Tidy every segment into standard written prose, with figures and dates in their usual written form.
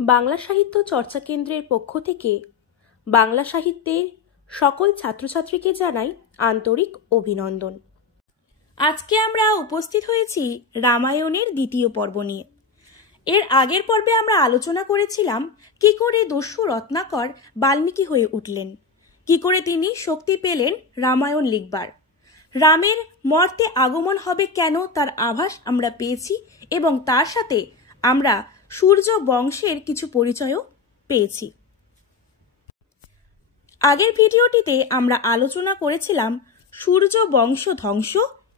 বাংলা সাহিত্য চর্চা কেন্দ্রের পক্ষ থেকে বাংলা সাহিত্যের সকল ছাত্রছাত্রীকে জানাই আন্তরিক অভিনন্দন। আজকে আমরা উপস্থিত হয়েছি রামায়ণের দ্বিতীয় পর্ব নিয়ে। এর আগের পর্বে আমরা আলোচনা করেছিলাম কি করে দস্যু রত্নাকর বাল্মীকি হয়ে উঠলেন, কি করে তিনি শক্তি পেলেন রামায়ণ লিখবার, রামের মর্তে আগমন হবে কেন তার আভাস আমরা পেয়েছি এবং তার সাথে আমরা সূর্য বংশের কিছু পরিচয়ও পেয়েছি। আগের ভিডিওটিতে আমরা আলোচনা করেছিলাম সূর্য বংশ ধ্বংস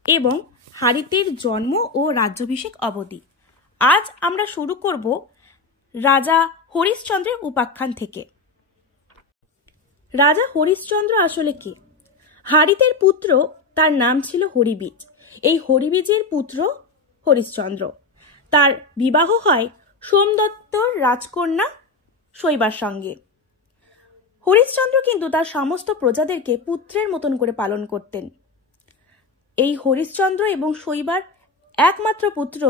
এবং হারিতের জন্ম ও রাজ্যাভিষেক অবধি। আজ আমরা শুরু করব রাজা হরিশ্চন্দ্রের উপাখ্যান থেকে। রাজা হরিশ্চন্দ্র আসলে কে? হারিতের পুত্র, তার নাম ছিল হরিবীজ। এই হরিবীজের পুত্র হরিশ্চন্দ্র। তার বিবাহ হয় সোমদত্তর রাজকন্যা শৈবার সঙ্গে। হরিশ্চন্দ্র কিন্তু তার সমস্ত প্রজাদেরকে পুত্রের মতন করে পালন করতেন। এই হরিশ্চন্দ্র এবং শৈবার একমাত্র পুত্র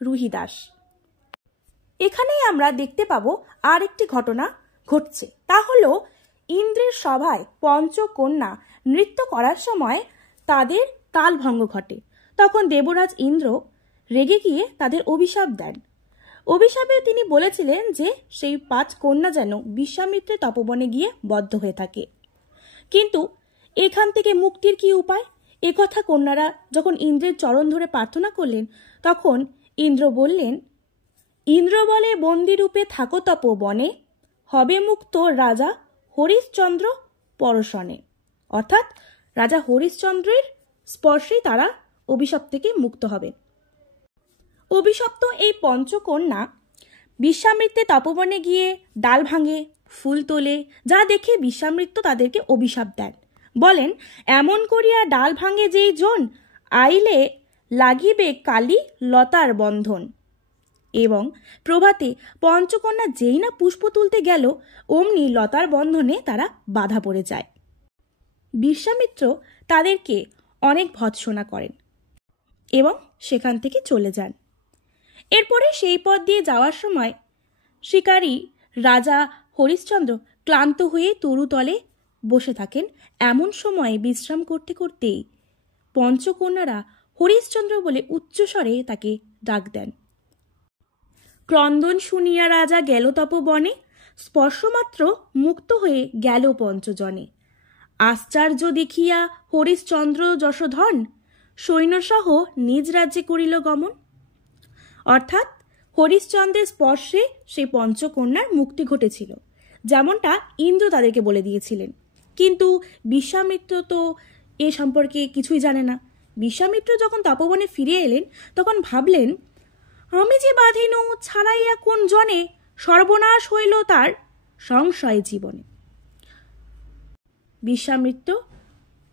রুহিদাস। এখানেই আমরা দেখতে পাবো আর একটি ঘটনা ঘটছে, তা হলো ইন্দ্রের সভায় পঞ্চকন্যা নৃত্য করার সময় তাদের তালভঙ্গ ঘটে। তখন দেবরাজ ইন্দ্র রেগে গিয়ে তাদের অভিশাপ দেন। অভিশাপে তিনি বলেছিলেন যে সেই 5 কন্যা যেন বিশ্বামিত্রের তপবনে গিয়ে বদ্ধ হয়ে থাকে। কিন্তু এখান থেকে মুক্তির কি উপায়? একথা কন্যারা যখন ইন্দ্রের চরণ ধরে প্রার্থনা করলেন, তখন ইন্দ্র বললেন, ইন্দ্র বলে বন্দি রূপে থাকো তপবনে, হবে মুক্ত রাজা হরিশ্চন্দ্র পরশনে। অর্থাৎ রাজা হরিশ্চন্দ্রের স্পর্শেই তারা অভিশাপ থেকে মুক্ত হবে। অভিশপ্ত এই পঞ্চকন্যা বিশ্বামিত্রের তপবনে গিয়ে ডাল ভাঙে, ফুল তোলে, যা দেখে বিশ্বামিত্র তাদেরকে অভিশাপ দেন। বলেন, এমন করিয়া ডাল ভাঙে যেই জন, আইলে লাগিবে কালী লতার বন্ধন। এবং প্রভাতে পঞ্চকন্যা যেই না পুষ্প তুলতে গেল, অমনি লতার বন্ধনে তারা বাধা পড়ে যায়। বিশ্বামিত্র তাদেরকে অনেক ভৎসনা করেন এবং সেখান থেকে চলে যান। এরপরে সেই পথ দিয়ে যাওয়ার সময় শিকারী রাজা হরিশ্চন্দ্র ক্লান্ত হয়ে তরুতলে বসে থাকেন। এমন সময় বিশ্রাম করতে করতেই পঞ্চকন্যারা হরিশ্চন্দ্র বলে উচ্চস্বরে তাকে ডাক দেন। ক্রন্দন শুনিয়া রাজা গেল তপবনে, স্পর্শমাত্র মুক্ত হয়ে গেল পঞ্চজনে। আশ্চর্য দেখিয়া হরিশ্চন্দ্র যশোধন, সৈন্যসহ নিজ রাজ্যে করিল গমন। অর্থাৎ হরিশ্চন্দ্রের স্পর্শে সেই পঞ্চকন্যার মুক্তি ঘটেছিল, যেমনটা ইন্দ্র তাদেরকে বলে দিয়েছিলেন। কিন্তু বিশ্বামিত্র তো এ সম্পর্কে কিছুই জানে না। বিশ্বামিত্র যখন তপবনে ফিরে এলেন, তখন ভাবলেন, আমি যে বাঁধিনু ছাড়াইয়া কোন জনে, সর্বনাশ হইল তার সংশয় জীবনে। বিশ্বামিত্র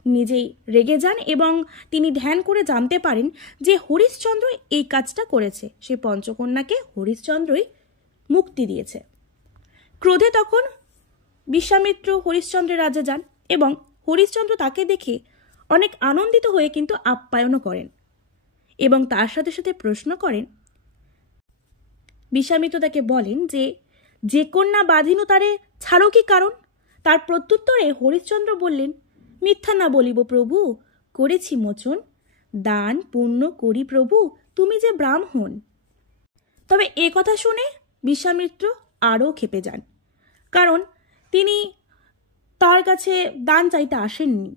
নিজেই রেগে যান এবং তিনি ধ্যান করে জানতে পারেন যে হরিশ্চন্দ্র এই কাজটা করেছে। সে পঞ্চকন্যাকে হরিশ্চন্দ্রই মুক্তি দিয়েছে। ক্রোধে তখন বিশ্বামিত্র হরিশ্চন্দ্রের রাজ্যে যান এবং হরিশ্চন্দ্র তাকে দেখে অনেক আনন্দিত হয়ে কিন্তু আপ্যায়নও করেন এবং তার সাথে সাথে প্রশ্ন করেন। বিশ্বামিত্র তাকে বলেন যে কন্যা বাঁধিনু তারে ছাড়ো কি কারণ? তার প্রত্যুত্তরে হরিশ্চন্দ্র বললেন, মিথ্যা না বলিব প্রভু, করেছি মোচন, দান পুণ্য করি প্রভু, তুমি যে ব্রাহ্মণ। তবে এ কথা শুনে বিশ্বামিত্র আরও ক্ষেপে যান, কারণ তিনি তার কাছে দান চাইতে আসেননি।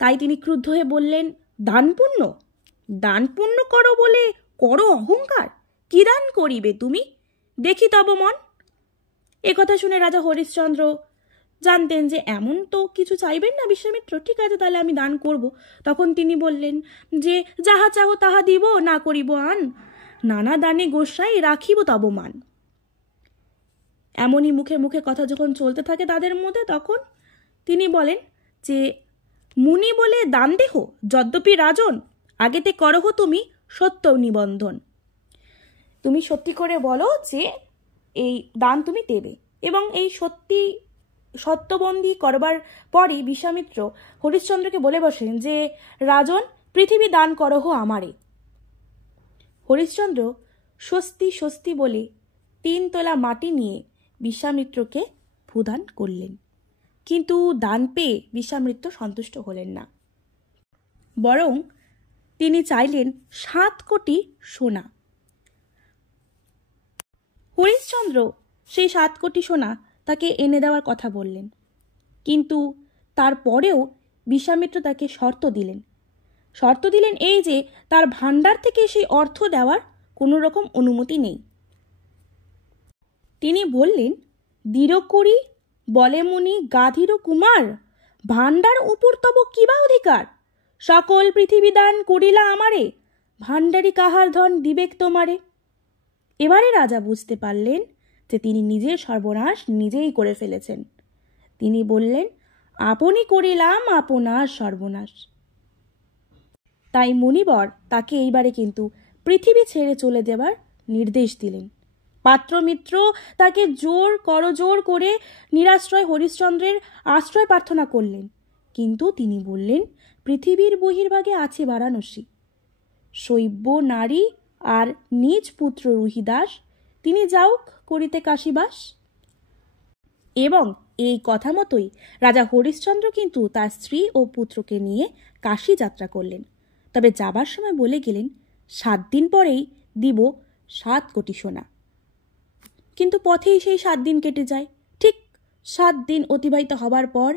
তাই তিনি ক্রুদ্ধ হয়ে বললেন, দান পুণ্য করো বলে করো অহংকার, কি দান করিবে তুমি, দেখি তব মন। একথা শুনে রাজা হরিশ্চন্দ্র জানতেন যে এমন তো কিছু চাইবেন না বিশ্বামিত্র, ঠিক আছে তাহলে আমি দান করব। তখন তিনি বললেন যে যাহা চাহ তাহা দিব, না করিব আন, নানা দানে গোসাই রাখিব তব মান। এমনই মুখে মুখে কথা যখন চলতে থাকে তাদের মধ্যে, তখন তিনি বলেন যে মুনি বলে দান দেহ, যদ্যপি রাজন, আগেতে করহ তুমি সত্য নিবন্ধন। তুমি সত্যি করে বলো যে এই দান তুমি দেবে। এবং এই সত্যবন্দী করবার পরই বিশ্বামিত্র হরিশ্চন্দ্রকে বলে বসেন যে রাজন, পৃথিবী দান করহ আমারে। হরিশ্চন্দ্র স্বস্তি স্বস্তি বলে 3 তোলা মাটি নিয়ে বিশ্বামিত্রকে ভূদান করলেন। কিন্তু দান পেয়ে বিশ্বামিত্র সন্তুষ্ট হলেন না, বরং তিনি চাইলেন 7 কোটি সোনা। হরিশ্চন্দ্র সেই 7 কোটি সোনা তাকে এনে দেওয়ার কথা বললেন, কিন্তু তারপরেও বিশ্বামিত্র তাকে শর্ত দিলেন এই যে তার ভাণ্ডার থেকে সেই অর্থ দেওয়ার কোনো রকম অনুমতি নেই। তিনি বললেন, দৃঢ় করি বলে মুনি গাধীর কুমার, ভাণ্ডার উপর তব কিবা অধিকার, সকল পৃথিবী দান করিলা আমারে, ভাণ্ডারি কাহার ধন দিবেক তোমারে। এবারে রাজা বুঝতে পারলেন যে তিনি নিজের সর্বনাশ নিজেই করে ফেলেছেন। তিনি বললেন, আপনি করিলাম আপনার সর্বনাশ। তাই মুনিবর তাকে এইবারে কিন্তু পৃথিবী ছেড়ে চলে যাবার নির্দেশ দিলেন। পাত্রমিত্র তাকে জোর করে নিরাশ্রয় হরিশ্চন্দ্রের আশ্রয় প্রার্থনা করলেন, কিন্তু তিনি বললেন, পৃথিবীর বহির্ভাগে আছে বারাণসী, শৈব্য নারী আর নিজ পুত্র রুহিদাস, তিনি যাওক করিতে কাশীবাস। এবং এই কথা মতোই রাজা হরিশ্চন্দ্র কিন্তু তার স্ত্রী ও পুত্রকে নিয়ে কাশী যাত্রা করলেন। তবে যাবার সময় বলে গেলেন, 7 দিন পরেই দিব 7 কোটি সোনা। কিন্তু পথেই সেই 7 দিন কেটে যায়। ঠিক 7 দিন অতিবাহিত হবার পর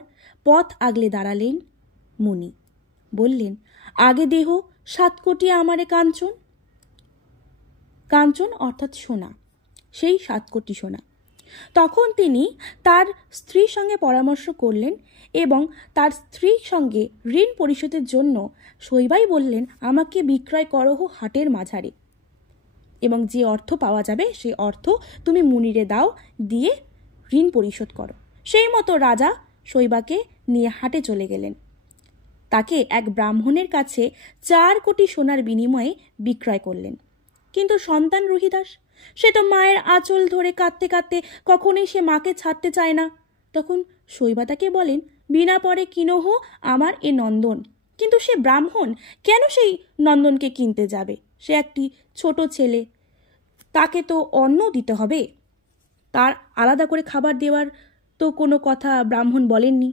পথ আগলে দাঁড়ালেন মুনি, বললেন, আগে দেহ 7 কোটি আমারে কাঞ্চন। কাঞ্চন অর্থাৎ সোনা, সেই 7 কোটি সোনা। তখন তিনি তার স্ত্রীর সঙ্গে পরামর্শ করলেন এবং তার স্ত্রীর সঙ্গে ঋণ পরিশোধের জন্য শৈবাই বললেন, আমাকে বিক্রয় করো হাটের মাঝারে, এবং যে অর্থ পাওয়া যাবে সেই অর্থ তুমি মুনিরে দাও, দিয়ে ঋণ পরিশোধ করো। সেই মতো রাজা শৈবাকে নিয়ে হাটে চলে গেলেন। তাকে এক ব্রাহ্মণের কাছে 4 কোটি সোনার বিনিময়ে বিক্রয় করলেন। কিন্তু সন্তান রুহিদাস, সে তো মায়ের আঁচল ধরে কাঁদতে কাঁদতে কখনোই সে মাকে ছাড়তে চায় না। তখন শৈবা তাকে বলেন, বিনা পরে কিনহ আমার এ নন্দন। কিন্তু সে ব্রাহ্মণ, কেন সেই নন্দনকে কিনতে যাবে? সে একটি ছোট ছেলে, তাকে তো অন্ন দিতে হবে, তার আলাদা করে খাবার দেওয়ার তো কোনো কথা ব্রাহ্মণ বলেননি।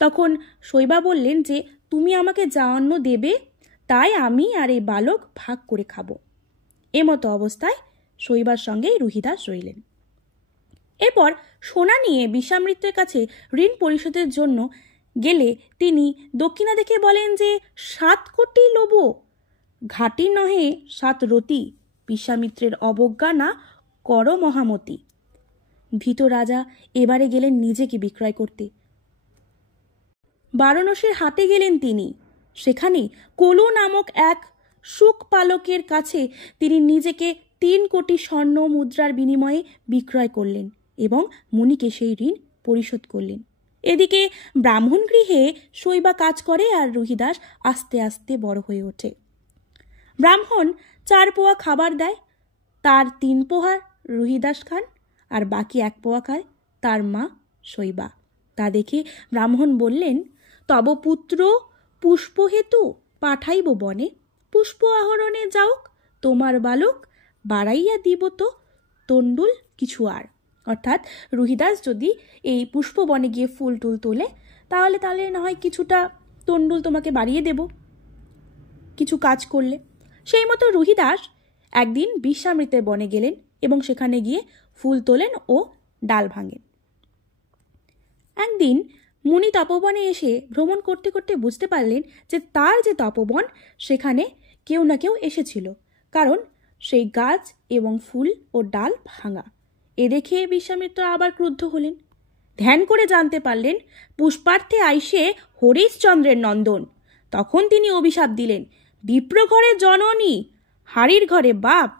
তখন শৈবা বললেন যে, তুমি আমাকে যা অন্ন দেবে তাই আমি আর এই বালক ভাগ করে খাবো। এমতো অবস্থায় শৈবার সঙ্গে রুহিদাস রইলেন। এরপর সোনা নিয়ে বিশ্বামিত্রের কাছে ঋণ পরিশোধের জন্য গেলে তিনি দক্ষিণা দেখে বলেন যে, 7 কোটি লোভ ঘাটি নহে 7 রতি, বিশ্বামিত্রের অবজ্ঞা না কর মহামতি। ভীত রাজা এবারে গেলেন নিজেকে বিক্রয় করতে। বারাণসীর হাটে গেলেন তিনি। সেখানে কলু নামক এক সুখপালকের কাছে তিনি নিজেকে 3 কোটি স্বর্ণ মুদ্রার বিনিময়ে বিক্রয় করলেন এবং মুনিকে সেই ঋণ পরিশোধ করলেন। এদিকে ব্রাহ্মণ গৃহে শৈবা কাজ করে আর রুহিদাস আস্তে আস্তে বড় হয়ে ওঠে। ব্রাহ্মণ 4 পোয়া খাবার দেয়, তার 3 পোয়া রুহিদাস খান আর বাকি 1 পোয়া খায় তার মা শৈবা। তা দেখে ব্রাহ্মণ বললেন, তব পুত্র পুষ্প হেতু পাঠাইব বনে, পুষ্প আহরণে যাওক তোমার বালক, বাড়াইয়া দিব তো তন্ডুল কিছু আর। অর্থাৎ রুহিদাস যদি এই পুষ্প বনে গিয়ে ফুল টুল তোলে তাহলে না হয় কিছুটা তন্ডুল তোমাকে বাড়িয়ে দেব কিছু কাজ করলে। সেই মতো রুহিদাস একদিন বিশ্বামিত্রের বনে গেলেন এবং সেখানে গিয়ে ফুল তোলেন ও ডাল ভাঙেন। একদিন মুনি তপবনে এসে ভ্রমণ করতে করতে বুঝতে পারলেন যে তার যে তপবন সেখানে কেউ না কেউ এসেছিল, কারণ সেই গাছ এবং ফুল ও ডাল ভাঙা। এ দেখে বিশ্বামিত্র আবার ক্রুদ্ধ হলেন। ধ্যান করে জানতে পারলেন পুষ্পার্থে আইসে হরিশ্চন্দ্রের নন্দন। তখন তিনি অভিশাপ দিলেন, বিপ্র ঘরে জননী, হাড়ির ঘরে বাপ,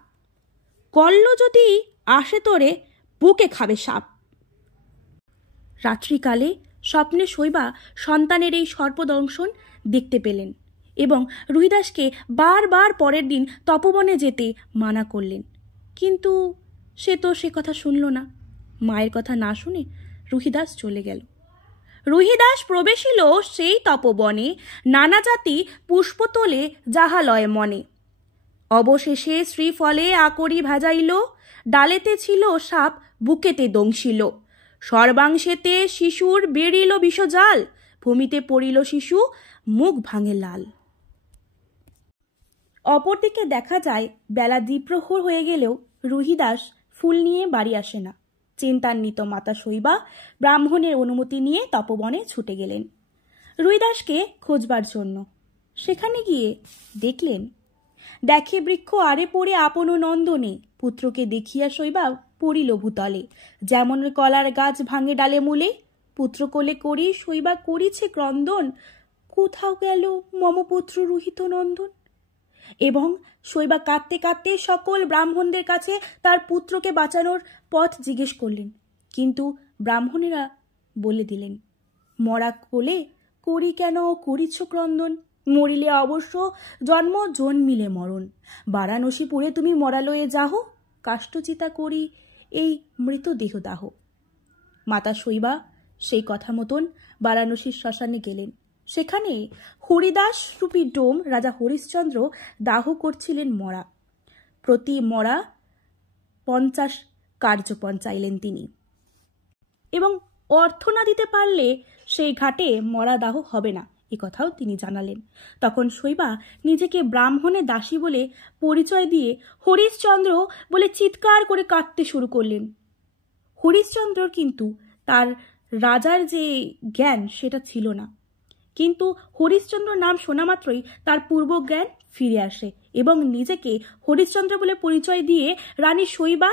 কল্ল যদি আসে তোরে বুকে খাবে সাপ। রাত্রিকালে স্বপ্নে শৈবা সন্তানের এই সর্পদংশন দেখতে পেলেন এবং রুহিদাসকে বারবার পরের দিন তপবনে যেতে মানা করলেন। কিন্তু সে তো সে কথা শুনল না। মায়ের কথা না শুনে রুহিদাস চলে গেল। রুহিদাস প্রবেশিল সেই তপবনে, নানা জাতি পুষ্প তোলে যাহা লয় মনে। অবশেষে শ্রীফলে আকরি ভাজাইল, ডালেতে ছিল সাপ, বুকেতে দংশিল, সর্বাংশেতে শিশুর বেরিল বিষজাল, ভূমিতে পড়িল শিশু, মুখ ভাঙে লাল। অপরদিকে দেখা যায় বেলা দ্বিপ্রহর হয়ে গেলেও রুহিদাস ফুল নিয়ে বাড়ি আসে না। চিন্তান্বিত মাতা শৈবা ব্রাহ্মণের অনুমতি নিয়ে তপবনে ছুটে গেলেন রুহিদাসকে খোঁজবার জন্য। সেখানে গিয়ে দেখলেন, দেখে বৃক্ষ আড়ে পড়ে আপন নন্দনে, পুত্রকে দেখিয়া শৈবা পড়িল ভূতলে, যেমন কলার গাছ ভাঙে ডালে মূলে, পুত্র কোলে করি শৈবা করিছে ক্রন্দন, কোথাও গেল মম পুত্র রুহিত নন্দন। এবং শৈবা কাঁদতে কাঁদতে সকল ব্রাহ্মণদের কাছে তার পুত্রকে বাঁচানোর পথ জিজ্ঞেস করলেন, কিন্তু ব্রাহ্মণেরা বলে দিলেন, মরা কোলে করি কেন করিছ ক্রন্দন, মরিলে অবশ্য জন্ম, জন্মিলে মরণ, বারাণসীপুরে তুমি মরালয়ে যাহ, কাষ্ঠচিতা করি এই মৃতদেহ দাহ। মাতা শৈবা সেই কথা মতন বারাণসীর শ্মশানে গেলেন। সেখানে হরিদাস রূপী ডোম রাজা হরিশ্চন্দ্র দাহ করছিলেন মরা। প্রতি মরা 50 কার্যপণ চাইলেন তিনি, এবং অর্থ না দিতে পারলে সেই ঘাটে মরা দাহ হবে না, এ কথাও তিনি জানালেন। তখন শৈবা নিজেকে ব্রাহ্মণের দাসী বলে পরিচয় দিয়ে হরিশ্চন্দ্র বলে চিৎকার করে কাঁদতে শুরু করলেন। হরিশ্চন্দ্র কিন্তু তার রাজার যে জ্ঞান সেটা ছিল না, কিন্তু হরিশ্চন্দ্র নাম শোনা মাত্রই তার পূর্ব জ্ঞান ফিরে আসে এবং নিজেকে হরিশ্চন্দ্র বলে পরিচয় দিয়ে রানী শৈবা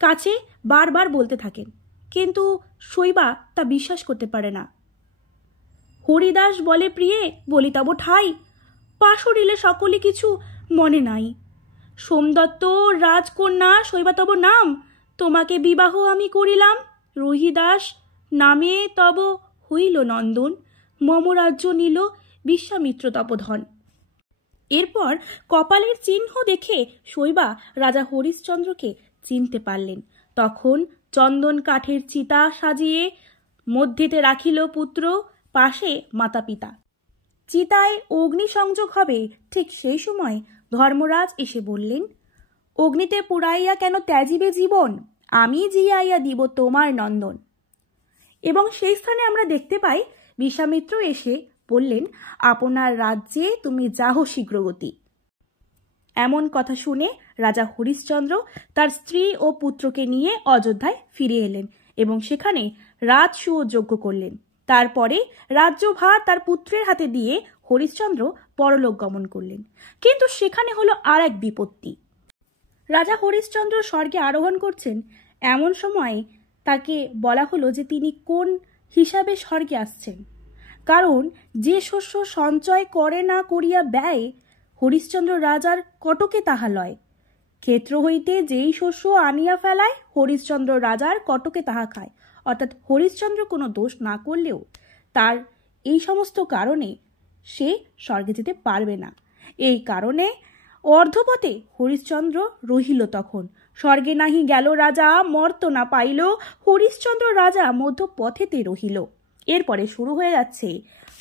কাছে বারবার বলতে থাকেন, কিন্তু শৈবা তা বিশ্বাস করতে পারে না। হরিদাস বলে, প্রিয়ে বলি তব ঠাই, পাশরিলে সকলে কিছু মনে নাই, সোমদত্ত রাজকন্যা শৈবা তব নাম, তোমাকে বিবাহ আমি করিলাম, রুহিদাস নামে তব হইল নন্দন, মম রাজ্য নিল বিশ্বামিত্র তপধন। এরপর কপালের চিহ্ন দেখে শৈবা রাজা হরিশ্চন্দ্রকে চিনতে পারলেন। তখন চন্দন কাঠের চিতা সাজিয়ে মধ্যেতে রাখিল পুত্র, পাশে মাতা পিতা। চিতায় অগ্নি সংযোগ হবে ঠিক সেই সময় ধর্মরাজ এসে বললেন, অগ্নিতে পুড়াইয়া কেন ত্যাজিবে জীবন, আমি জিয়াইয়া দিব তোমার নন্দন। এবং সেই স্থানে আমরা দেখতে পাই বিশ্বামিত্র এসে বললেন, আপনার রাজ্যে তুমি যাহ শীঘ্রগতি। এমন কথা শুনে রাজা হরিশ্চন্দ্র তার স্ত্রী ও পুত্রকে নিয়ে অযোধ্যায় ফিরে এলেন এবং সেখানে রাজসূয় যজ্ঞ করলেন। তারপরে রাজ্যভার তার পুত্রের হাতে দিয়ে হরিশ্চন্দ্র পরলোক গমন করলেন। কিন্তু সেখানে হলো আর এক বিপত্তি। রাজা হরিশ্চন্দ্র স্বর্গে আরোহণ করছেন, এমন সময় তাকে বলা হলো যে তিনি কোন হিসাবে স্বর্গে আসছেন, কারণ যে শস্য সঞ্চয় করে না করিয়া ব্যয়, হরিশ্চন্দ্র রাজার কটকে তাহা লয়, ক্ষেত্র হইতে যেই শস্য আনিয়া ফেলায় হরিশ্চন্দ্র রাজার কটকে তাহা খায়। অর্থাৎ হরিশ্চন্দ্র কোনো দোষ না করলেও তার এই সমস্ত কারণে সে স্বর্গে যেতে পারবে না। এই কারণে অর্ধপথে হরিশ্চন্দ্র রহিল। তখন স্বর্গে নাহি গেল রাজা, মর্ত না পাইল, হরিশ্চন্দ্র রাজা মধ্যপথেতে রহিল। এরপরে শুরু হয়ে যাচ্ছে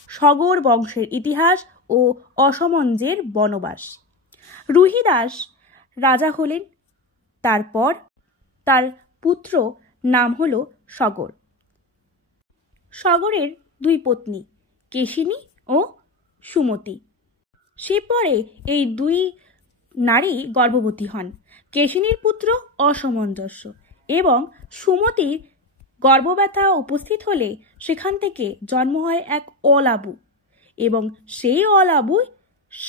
সগর বংশের ইতিহাস ও অসমঞ্জের বনবাস। রুহিদাস রাজা হলেন, তারপর তার পুত্র নাম হল সগর। সগরের 2 পত্নী কেশিনী ও সুমতি। সে পরে এই 2 নারী গর্ভবতী হন। কেশিনীর পুত্র অসমঞ্জস্য এবং সুমতির গর্ভব্যথা উপস্থিত হলে সেখান থেকে জন্ম হয় এক অলাবু, এবং সেই অলাবুই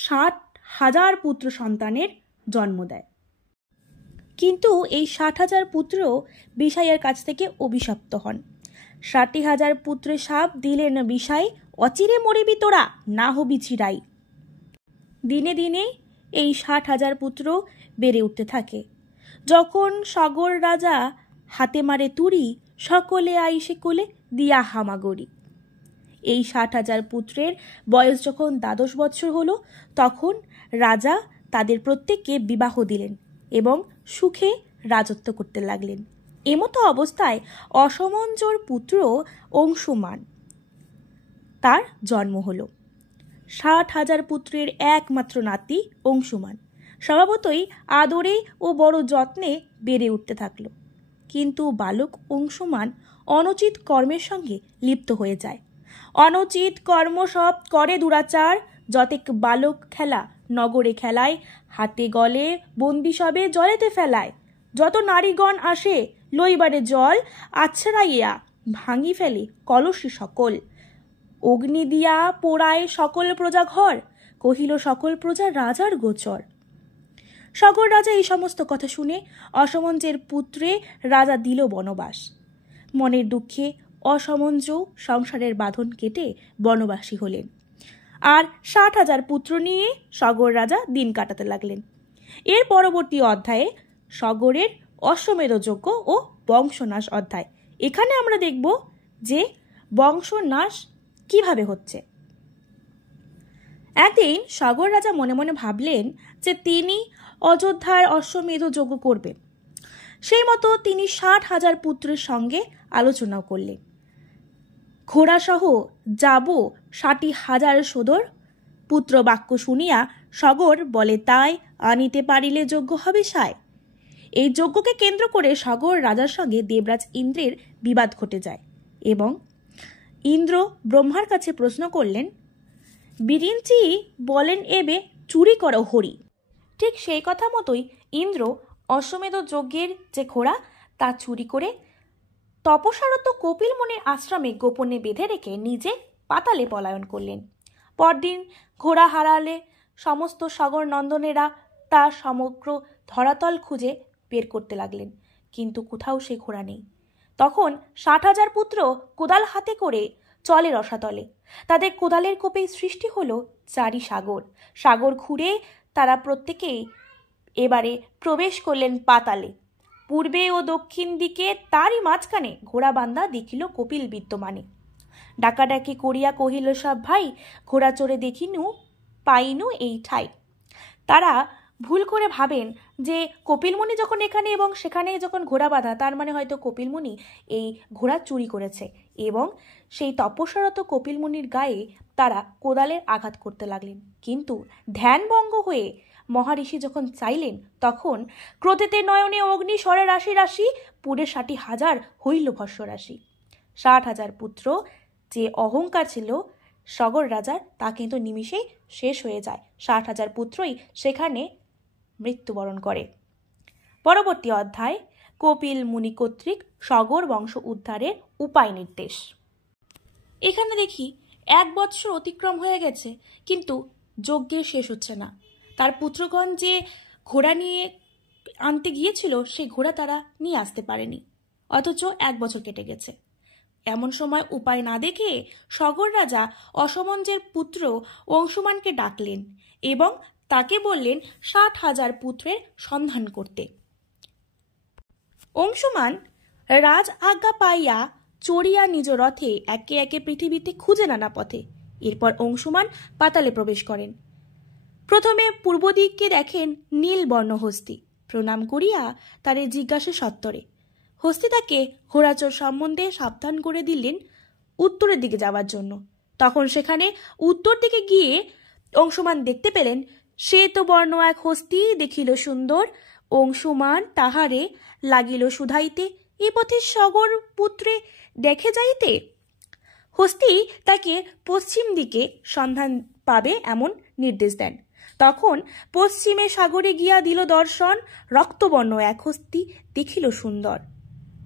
60,000 পুত্র সন্তানের জন্ম দেয়। কিন্তু এই 60,000 পুত্র বিষাইয়ের কাছ থেকে অভিশপ্ত হন। 60,000 পুত্রে সাপ দিলেন বিষাই, অচিরে মরিবি তোরা, না হবি চিরাই। দিনে দিনে এই 60,000 পুত্র বেড়ে উঠতে থাকে। যখন সগর রাজা হাতে মারে তুড়ি, সকলে আইসে কোলে দিয়া হামাগড়ি। এই 60,000 পুত্রের বয়স যখন 12 বছর হলো, তখন রাজা তাদের প্রত্যেককে বিবাহ দিলেন এবং সুখে রাজত্ব করতে লাগলেন। এমতো অবস্থায় অসমঞ্জর পুত্র অংশুমান, তার জন্ম হলো। 60,000 পুত্রের একমাত্র নাতি অংশুমান স্বভাবতই আদরে ও বড় যত্নে বেড়ে উঠতে থাকল। কিন্তু বালক অংশুমান অনুচিত কর্মের সঙ্গে লিপ্ত হয়ে যায়। অনুচিত কর্ম সব করে দুরাচার, যতেক বালক খেলা নগরে খেলায়, হাতে গলে বন্দি সবে জলেতে ফেলায়। যত নারীগণ আসে লইবারে জল, আছড়াইয়া ভাঙি ফেলে কলসি সকল। অগ্নি দিয়া পোড়ায় সকল প্রজা ঘর, কহিল সকল প্রজা রাজার গোচর। সগর রাজা এই সমস্ত কথা শুনে অসমঞ্জের পুত্রে রাজা দিল বনবাস। মনের দুঃখে অসমঞ্জ সংসারের বাঁধন কেটে বনবাসী হলেন, আর 60,000 পুত্র নিয়ে সগর রাজা দিন কাটাতে লাগলেন। এর পরবর্তী অধ্যায়ে সগরের অশ্বমেধ যজ্ঞ ও বংশনাশ অধ্যায়। এখানে আমরা দেখব যে বংশনাশ কিভাবে হচ্ছে। একদিন সগর রাজা মনে মনে ভাবলেন যে তিনি অযোধ্যার অশ্বমেধ যজ্ঞ করবেন। সেই মতো তিনি 60,000 পুত্রের সঙ্গে আলোচনাও করলেন। ঘোড়াসহ যাব 60,000 সদর। পুত্র বাক্য শুনিয়া সগর বলে, তাই আনিতে পারিলে যজ্ঞ হবে সায়। এই যজ্ঞকে কেন্দ্র করে সগর রাজার সঙ্গে দেবরাজ ইন্দ্রের বিবাদ ঘটে যায় এবং ইন্দ্র ব্রহ্মার কাছে প্রশ্ন করলেন, বিরিঞ্চি বলেন এবে চুরি করো হরি। ঠিক সেই কথা মতোই ইন্দ্র অশ্বমেধ যজ্ঞের যে ঘোড়া তা চুরি করে তপস্যারত কপিল মুনির আশ্রমে গোপনে বেঁধে রেখে নিজে পাতালে পলায়ন করলেন। পরদিন ঘোড়া হারালে সমস্ত সগর নন্দনেরা তা সমগ্র ধরাতল খুঁজে বের করতে লাগলেন, কিন্তু কোথাও সে ঘোড়া নেই। তখন 60,000 পুত্র কোদাল হাতে করে চলে রসাতলে। তাদের কোদালের কোপে সৃষ্টি হলো 4 সাগর। সাগর ঘুরে তারা প্রত্যেকেই এবারে প্রবেশ করলেন পাতালে। পূর্বে ও দক্ষিণ দিকে তারই মাঝখানে ঘোড়া বান্ধা দেখিল কপিল বিদ্যমানে। ডাকাডাকি করিয়া কহিল, সব ভাই ঘোড়া চড়ে দেখিনু পাইনু এই ঠাই। তারা ভুল করে ভাবেন যে কপিলমুনি যখন এখানে এবং সেখানে যখন ঘোড়া বাঁধা, তার মানে হয়তো কপিলমুনি এই ঘোড়া চুরি করেছে এবং সেই তপস্যারত কপিলমুনির গায়ে তারা কোদালের আঘাত করতে লাগলেন। কিন্তু ধ্যানভঙ্গ হয়ে মহারিষি যখন চাইলেন, তখন ক্রোধেতে নয়নে অগ্নি স্বরে রাশি রাশি, পুরে 60,000 হইল ভস্য রাশি। 60,000 পুত্র যে অহংকার ছিল সগর রাজার, তা কিন্তু নিমিষেই শেষ হয়ে যায়। 60,000 পুত্রই সেখানে মৃত্যুবরণ করে। পরবর্তী অধ্যায় কপিল মুনি কর্তৃক সগর বংশ উদ্ধারের উপায় নির্দেশ। এখানে দেখি 1 বৎসর অতিক্রম হয়ে গেছে, কিন্তু যজ্ঞের শেষ হচ্ছে না। তার পুত্রগণ যে ঘোড়া নিয়ে আনতে গিয়েছিল সেই ঘোড়া তারা নিয়ে আসতে পারেনি, অথচ 1 বছর কেটে গেছে। এমন সময় উপায় না দেখে সগর রাজা অসমঞ্জের পুত্র অংশুমানকে ডাকলেন এবং তাকে বললেন 60,000 পুত্রের সন্ধান করতে। অংশুমান রাজ আজ্ঞা পাইয়া চড়িয়া নিজ রথে একে একে পৃথিবীতে খুঁজে নানা পথে। এরপর অংশুমান পাতালে প্রবেশ করেন। প্রথমে পূর্ব দিককে দেখেন নীল বর্ণ হস্তি। প্রণাম করিয়া তারে জিজ্ঞাসা সত্তরে। হস্তি তাকে ঘোড়াচোর সম্বন্ধে সাবধান করে দিলেন উত্তরের দিকে যাওয়ার জন্য। তখন সেখানে উত্তর দিকে গিয়ে অংশুমান দেখতে পেলেন শ্বেত বর্ণ এক হস্তি দেখিল সুন্দর। অংশুমান তাহারে লাগিল শুধাইতে, এ পথে সগর পুত্রে দেখে যাইতে। হস্তি তাকে পশ্চিম দিকে সন্ধান পাবে এমন নির্দেশ দেন। তখন পশ্চিমে সাগরে গিয়া দিল দর্শন, রক্তবর্ণ এক হস্তি দেখিল সুন্দর।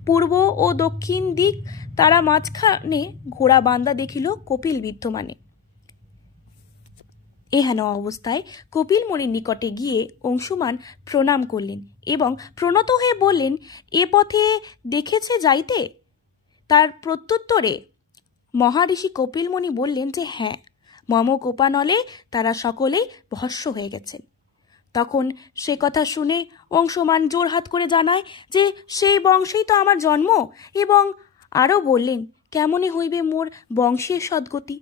পূর্ব ও দক্ষিণ দিক তারা মাঝখানে ঘোড়া বান্দা দেখিল কপিল বিদ্যমানে। এহেন অবস্থায় কপিল মুনির নিকটে গিয়ে অংশুমান প্রণাম করলেন এবং প্রণত হয়ে বললেন, এ পথে দেখেছে যাইতে? তার প্রত্যুত্তরে মহারিষি কপিল মুনি বললেন যে হ্যাঁ, মম কোপানলে তারা সকলেই ভস্য হয়ে গেছেন। তখন সে কথা শুনে অংশুমান জোরহাত করে জানায় যে সেই বংশেই তো আমার জন্ম, এবং আরও বললেন কেমনে হইবে মোর বংশের সদ্গতি,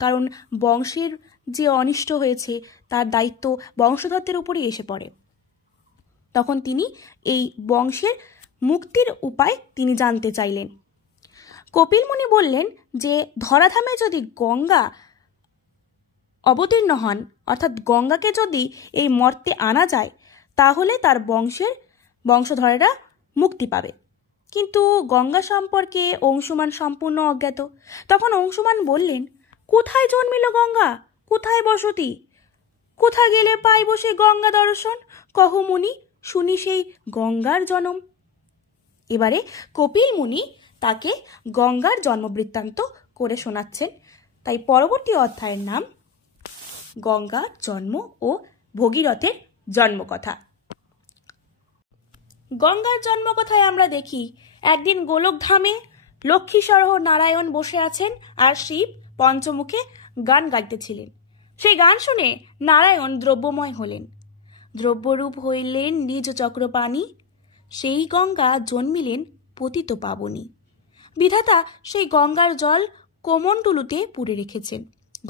কারণ বংশের যে অনিষ্ট হয়েছে তার দায়িত্ব বংশধরদের উপরই এসে পড়ে। তখন তিনি এই বংশের মুক্তির উপায় তিনি জানতে চাইলেন। কপিল মুনি বললেন যে ধরাধামে যদি গঙ্গা অবতীর্ণ হন, অর্থাৎ গঙ্গাকে যদি এই মর্তে আনা যায়, তাহলে তার বংশধরেরা মুক্তি পাবে। কিন্তু গঙ্গা সম্পর্কে অংশুমান সম্পূর্ণ অজ্ঞাত। তখন অংশুমান বললেন, কোথায় জন্মিল গঙ্গা, কোথায় বসতি, কোথা গেলে পাইব সে গঙ্গা দর্শন, কহ মুনি শুনি সেই গঙ্গার জনম। এবারে কপিল মুনি তাকে গঙ্গার জন্মবৃত্তান্ত করে শোনাচ্ছেন। তাই পরবর্তী অধ্যায়ের নাম গঙ্গার জন্ম ও ভগীরথের জন্মকথা। গঙ্গার জন্মকথায় আমরা দেখি, একদিন গোলকধামে লক্ষ্মী সরহ নারায়ণ বসে আছেন আর শিব পঞ্চমুখে গান গাইতেছিলেন। সেই গান শুনে নারায়ণ দ্রব্যময় হলেন, দ্রব্যরূপ হইলেন নিজ চক্রপাণি, সেই গঙ্গা জন্মিলেন পতিত পাবনী। বিধাতা সেই গঙ্গার জল কোমণ্ডলুতে পুরে রেখেছেন।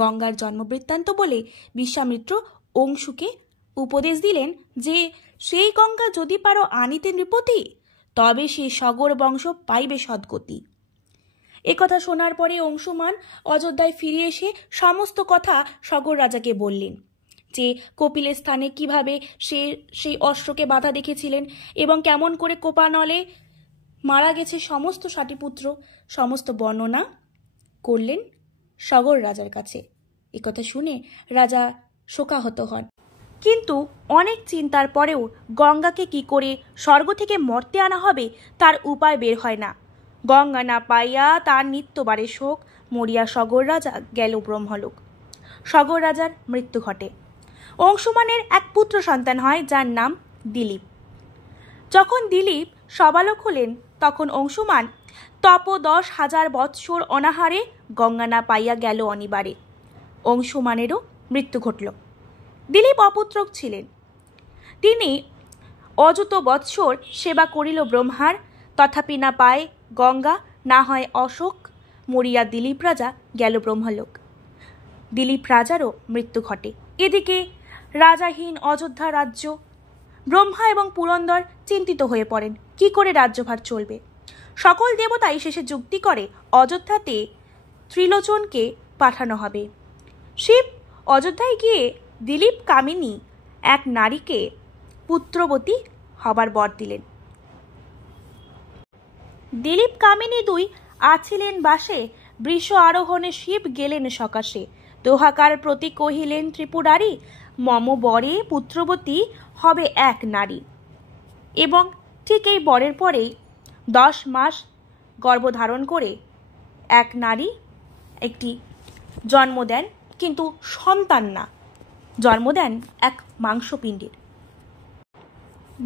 গঙ্গার জন্মবৃত্তান্ত বলে বিশ্বামিত্র অংশুকে উপদেশ দিলেন যে সেই গঙ্গা যদি পারো আনিতে নৃপতি, তবে সেই সগর বংশ পাইবে সদ্গতি। একথা শোনার পরে অংশুমান অযোধ্যায় ফিরে এসে সমস্ত কথা সগর রাজাকে বললেন, যে কপিলের স্থানে কিভাবে সে সেই অশ্রকে বাধা দেখেছিলেন এবং কেমন করে কোপানলে মারা গেছে সমস্ত সাটিপুত্র, সমস্ত বর্ণনা করলেন সগর রাজার কাছে। একথা শুনে রাজা শোকাহত হন। কিন্তু অনেক চিন্তার পরেও গঙ্গাকে কি করে স্বর্গ থেকে মর্তে আনা হবে তার উপায় বের হয় না। গঙ্গা না পাইয়া তার নিত্যবারে শোক, মরিয়া সগর রাজা গেল ব্রহ্মলোক। সগর রাজার মৃত্যু ঘটে। অংশুমানের এক পুত্র সন্তান হয়, যার নাম দিলীপ। যখন দিলীপ সবালক হলেন, তখন অংশুমান তপ 10,000 বৎসর অনাহারে গঙ্গা না পাইয়া গেল অনিবারে। অংশুমানেরও মৃত্যু ঘটল। দিলীপ অপুত্রক ছিলেন। তিনি অযুত বৎসর সেবা করিল ব্রহ্মার, তথাপি না পায় গঙ্গা, না হয় অশোক, মরিয়া দিলীপ রাজা গেল ব্রহ্মলোক। দিলীপ রাজারও মৃত্যু ঘটে। এদিকে রাজাহীন অযোধ্যা রাজ্য। ব্রহ্মা এবং পুরন্দর চিন্তিত হয়ে পড়েন, কি করে রাজ্যভার চলবে। সকল দেবতাই শেষে যুক্তি করে অযোধ্যাতে ত্রিলোচনকে পাঠানো হবে। শিব অযোধ্যায় গিয়ে দিলীপ কামিনী এক নারীকে পুত্রবতী হবার বর দিলেন। দিলীপ কামিনী দুই আছিলেন বাসে, বৃষ আরোহণে শিব গেলেন সকাশে। দোহাকার প্রতি কহিলেন ত্রিপুরারি, মম বরে পুত্রবতী হবে এক নারী। এবং ঠিক এই বরের পরেই 10 মাস গর্ভধারণ করে এক নারী একটি জন্ম দেন, কিন্তু সন্তান না, জন্ম দেন এক মাংসপিণ্ডের।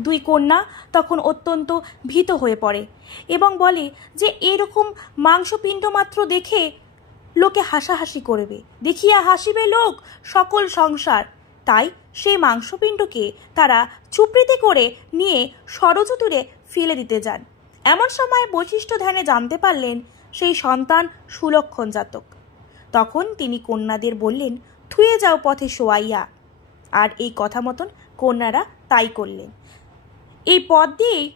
2 কন্যা তখন অত্যন্ত ভীত হয়ে পড়ে এবং বলে যে এরকম মাংসপিণ্ড মাত্র দেখে লোকে হাসাহাসি করবে, দেখিয়া হাসিবে লোক সকল সংসার। তাই সেই মাংসপিণ্ডকে তারা চুপড়িতে করে নিয়ে সরজতীরে ফেলে দিতে যান। এমন সময় বৈশিষ্ট্য ধ্যানে জানতে পারলেন সেই সন্তান সুলক্ষণ জাতক। তখন তিনি কন্যাদের বললেন, থুয়ে যাও পথে শোয়াইয়া। আর এই কথা মতন কন্যারা তাই করলেন। এই পথ দিয়েই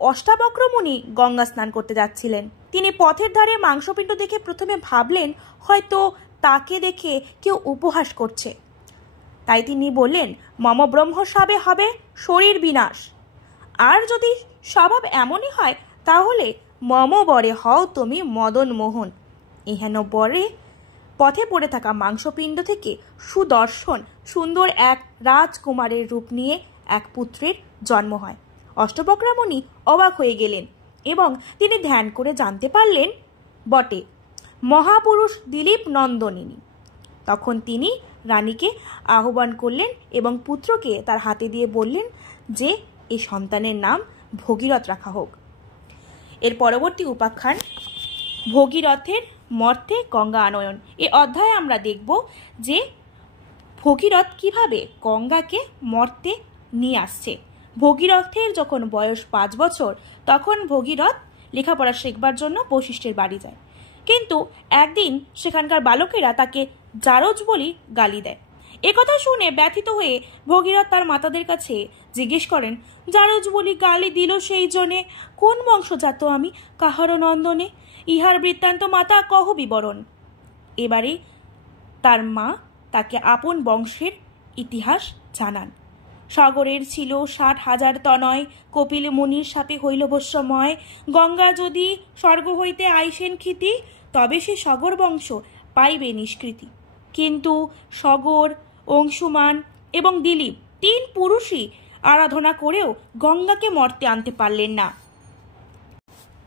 অষ্টাবক্র মুনি গঙ্গা স্নান করতে যাচ্ছিলেন। তিনি পথের ধারে মাংসপিণ্ড দেখে প্রথমে ভাবলেন হয়তো তাকে দেখে কেউ উপহাস করছে। তাই তিনি বললেন, মম ব্রহ্মস্বাবে হবে শরীর বিনাশ। আর যদি স্বভাব এমনই হয়, তাহলে মম বরে হও তুমি মদন মোহন। এহেন বরে পথে পড়ে থাকা মাংসপিণ্ড থেকে সুদর্শন সুন্দর এক রাজকুমারের রূপ নিয়ে এক পুত্রের জন্ম হয়। অষ্টবক্রা মুনি অবাক হয়ে গেলেন এবং তিনি ধ্যান করে জানতে পারলেন বটে মহাপুরুষ দিলীপ নন্দনিনী। তখন তিনি রানীকে আহ্বান করলেন এবং পুত্রকে তার হাতে দিয়ে বললেন যে এই সন্তানের নাম ভগীরথ রাখা হোক। এর পরবর্তী উপাখ্যান ভগীরথের মর্তে গঙ্গা আনয়ন। এই অধ্যায়ে আমরা দেখব যে ভগীরথ কিভাবে গঙ্গাকে মর্তে নিয়ে আসছে। ভগীরথের যখন বয়স 5 বছর, তখন ভগীরথ লেখাপড়া শিখবার জন্য বশিষ্ঠের বাড়ি যায়। কিন্তু একদিন সেখানকার বালকেরা তাকে জারজ বলি গালি দেয়। একথা শুনে ব্যথিত হয়ে ভগীরথ তার মাতাদের কাছে জিজ্ঞেস করেন, জারজ বলি গালি দিল সেই জনে, কোন বংশজাত আমি কাহার নন্দনে, ইহার বৃত্তান্ত মাতা কহ বিবরণ। এবারে তার মা তাকে আপন বংশের ইতিহাস জানান। সাগরের ছিল 60,000 তনয়, কপিল মুনির সাপে হইল ভস্যময়। গঙ্গা যদি স্বর্গ হইতে আইসেন খ্যাতি, তবে সে সগর বংশ পাইবে নিষ্কৃতি। কিন্তু সগর, অংশুমান এবং দিলীপ 3 পুরুষই আরাধনা করেও গঙ্গাকে মর্তে আনতে পারলেন না।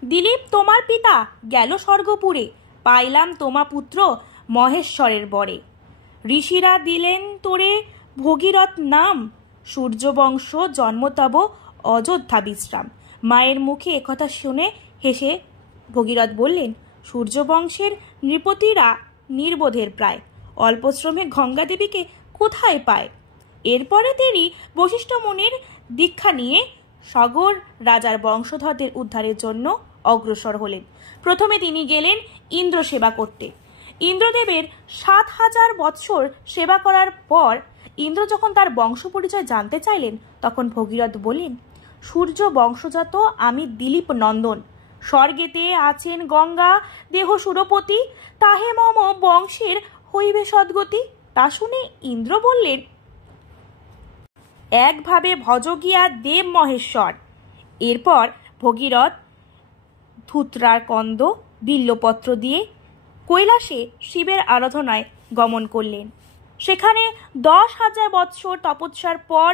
দিলীপ তোমার পিতা গেল স্বর্গপুরে, পাইলাম তোমা পুত্র মহেশ্বরের বরে। ঋষিরা দিলেন তোরে ভগীরথ নাম, সূর্যবংশ জন্ম তব অযোধ্যা বিশ্রাম। মায়ের মুখে একথা শুনে হেসে ভগীরথ বললেন, সূর্যবংশের নৃপতিরা নির্বোধের প্রায়, অল্প শ্রমে গঙ্গা দেবীকে কোথায় পায়। এরপরে তিনি বশিষ্ঠ মুনির দীক্ষা নিয়ে সগর রাজার বংশধরদের উদ্ধারের জন্য অগ্রসর হলেন। প্রথমে তিনি গেলেন ইন্দ্র সেবা করতে। ইন্দ্রদেবের 7,000 বৎসর সেবা করার পর ইন্দ্র যখন তার বংশ পরিচয় জানতে চাইলেন, তখন ভগীরথ বললেন, সূর্য বংশজাত আমি দিলীপ নন্দন, স্বর্গেতে আছেন গঙ্গা দেহ সুরপতি, তাহে মম বংশের হইবে সদ্গতি। তা শুনে ইন্দ্র বললেন, একভাবে ভজ গিয়া দেব মহেশ্বর। এরপর ভগীরথ ধূত্রার কন্দ বিল্লপত্র দিয়ে কৈলাসে শিবের আরাধনায় গমন করলেন। সেখানে 10,000 বৎসর তপস্যার পর